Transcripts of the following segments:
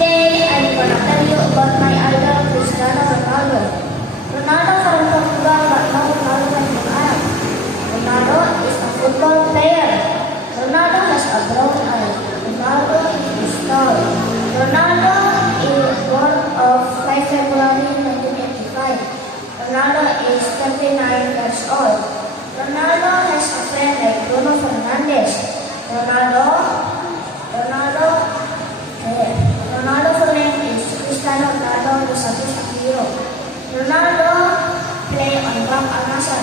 Today, I'm gonna tell you about my idol, Cristiano Ronaldo. Ronaldo from Portugal, but now Ronaldo from Arab. Ronaldo is a football player. Ronaldo has a brown eye. Ronaldo is tall. Ronaldo is born of 5 February 1985. Ronaldo is 39 years old. Ronaldo has a friend like Bruno Fernandes. Ronaldo full name is Cristiano Ronaldo dos Santos Aveiro. Ronaldo play on Bank Al-Nassr.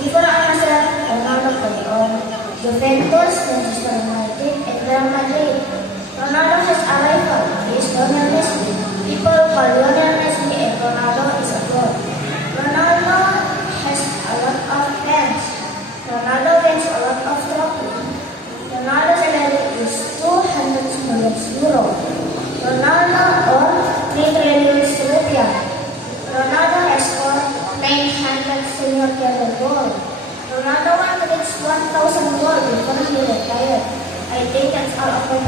Before Al-Nassr, Ronaldo play on Juventus, Manchester United, and Real Madrid. Ronaldo has a rival. He is Lionel Messi. People call Lionel Messi and Ronaldo is a god. Ronaldo has a lot of fans. Ronaldo wins a lot of trophies. Ronaldo's salary is 200 million euro. Ronaldo or 3 trillion rupiah. Ronaldo has scored 900 senior career goals. Ronaldo won to reach 1,000 goals before he retired. I think that's all of my